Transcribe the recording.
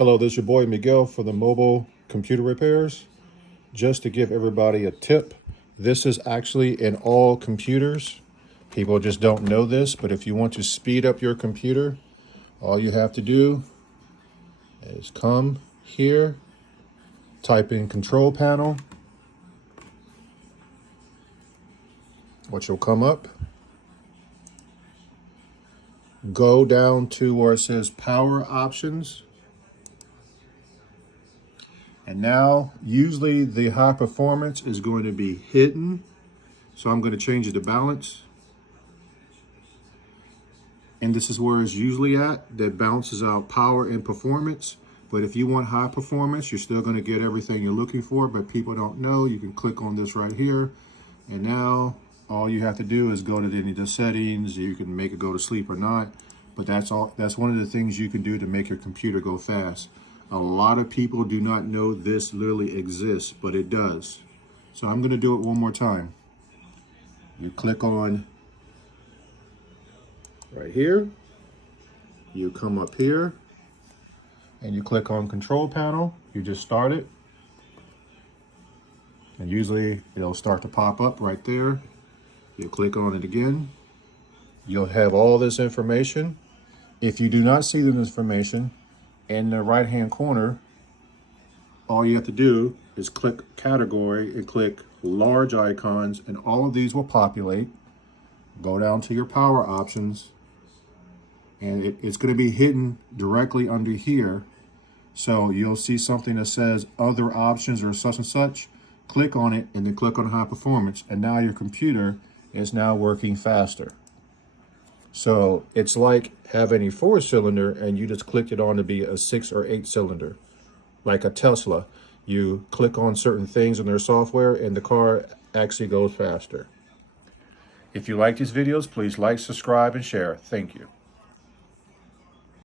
Hello, this is your boy Miguel for the Mobile Computer Repairs. Just to give everybody a tip, this is actually in all computers. People just don't know this, but if you want to speed up your computer, all you have to do is come here, type in control panel, which will come up. Go down to where it says power options. And now, usually the high performance is going to be hidden. So I'm going to change it to balance. And this is where it's usually at. That balances out power and performance. But if you want high performance, you're still going to get everything you're looking for. But people don't know. You can click on this right here. And now, all you have to do is go to any of the settings. You can make it go to sleep or not. But that's all. That's one of the things you can do to make your computer go fast. A lot of people do not know this literally exists, but it does. So I'm going to do it one more time. You click on right here. You come up here and you click on control panel. You just start it. And usually it'll start to pop up right there. You click on it again. You'll have all this information. If you do not see this information, in the right hand corner, all you have to do is click category and click large icons, and all of these will populate. Go down to your power options, and it's going to be hidden directly under here. So you'll see something that says other options or such and such. Click on it and then click on high performance, and now your computer is now working faster. So it's like having a 4-cylinder and you just clicked it on to be a 6 or 8 cylinder. Like a Tesla, you click on certain things in their software and the car actually goes faster. If you like these videos, please like, subscribe, and share. Thank you.